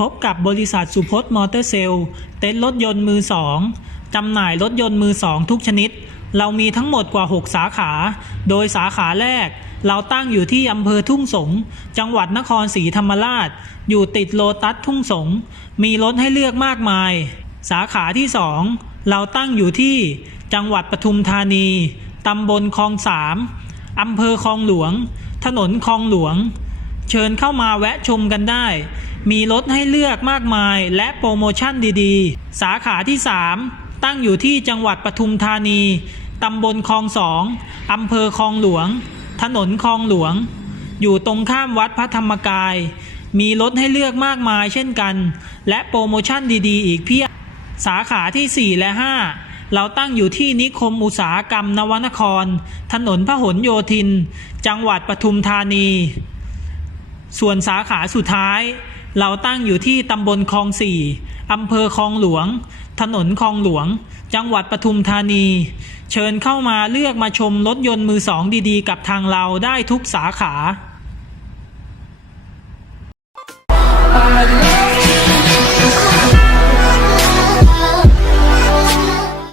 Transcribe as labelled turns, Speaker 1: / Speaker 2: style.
Speaker 1: พบกับบริษัทสุพจน์มอเตอร์เซลล์เต็นท์รถยนต์มือสองจำหน่ายรถยนต์มือสองทุกชนิด เรามีทั้งหมดกว่า 6 สาขา โดยสาขาแรก เราตั้งอยู่ที่อำเภอทุ่งสง จังหวัดนครศรีธรรมราช อยู่ติดโลตัสทุ่งสง มีรถให้เลือกมากมาย สาขาที่ 2 เราตั้งอยู่ที่จังหวัดปทุมธานี ตำบลคลองสาม อำเภอคลองหลวง ถนนคลองหลวง เชิญเข้ามาแวะชมกันได้ มีรถให้เลือกมากมายและโปรโมชั่นดีๆ สาขาที่ 3 ตั้งอยู่ที่จังหวัดปทุมธานี ตำบลคลองสองอำเภอคลองหลวง ถนนคลองหลวง อยู่ตรงข้ามวัดพระธรรมกาย มีรถให้เลือกมากมายเช่นกัน และโปรโมชั่นดีๆ อีกเพียบสาขาที่ 4 และ 5 เราตั้งอยู่ที่นิคมอุตสาหกรรมนวนคร ถนนพหลโยธิน จังหวัดปทุมธานี ส่วนสาขาสุดท้าย เราตั้งอยู่ที่ตำบลคลองสี่อำเภอคลองหลวง ถนนคลองหลวง จังหวัดปทุมธานี เชิญเข้ามาเลือกมาชมรถยนต์มือสองดีๆ กับทางเราได้ทุกสาขา